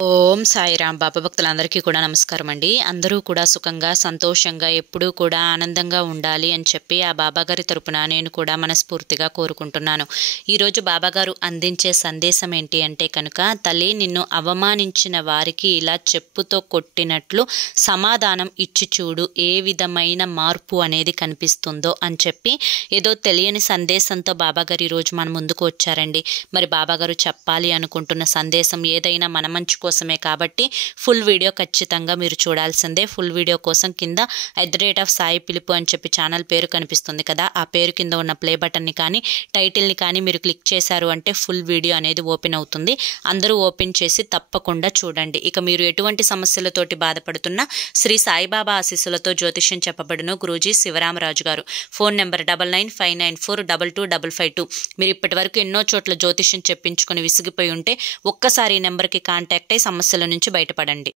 ఓం సాయిరాం బాబా భక్తులందరికీ కూడా నమస్కారం అండి. అందరూ కూడా సుఖంగా సంతోషంగా ఎప్పుడూ కూడా ఆనందంగా ఉండాలి అని చెప్పి ఆ బాబాగారి తరపున నేను కూడా మనస్ఫూర్తిగా కోరుకుంటున్నాను. ఈరోజు బాబాగారు అందించే సందేశం ఏంటి అంటే కనుక, తల్లి నిన్ను అవమానించిన వారికి ఇలా చెప్పుతో కొట్టినట్లు సమాధానం ఇచ్చి చూడు, ఏ విధమైన మార్పు అనేది కనిపిస్తుందో అని చెప్పి ఏదో తెలియని సందేశంతో బాబాగారు ఈరోజు మన ముందుకు వచ్చారండి. మరి బాబాగారు చెప్పాలి అనుకుంటున్న సందేశం ఏదైనా మన మంచి కోసమే కాబట్టి ఫుల్ వీడియో ఖచ్చితంగా మీరు చూడాల్సిందే. ఫుల్ వీడియో కోసం కింద @సాయి పిలుపు అని చెప్పి ఛానల్ పేరు కనిపిస్తుంది కదా, ఆ పేరు కింద ఉన్న ప్లే బటన్ని కానీ టైటిల్ని కానీ మీరు క్లిక్ చేశారు అంటే ఫుల్ వీడియో అనేది ఓపెన్ అవుతుంది. అందరూ ఓపెన్ చేసి తప్పకుండా చూడండి. ఇక మీరు ఎటువంటి సమస్యలతోటి బాధపడుతున్నా శ్రీ సాయిబాబా ఆశీస్సులతో జ్యోతిష్యం చెప్పబడును. గురూజీ శివరామరాజు గారు. Phone number 9959422552. మీరు ఇప్పటి వరకు ఎన్నో చోట్ల జ్యోతిష్యం చెప్పించుకొని విసిగిపోయి ఉంటే ఒక్కసారి ఈ నెంబర్కి కాంటాక్ట్ అయి సమస్యల నుంచి బయటపడండి.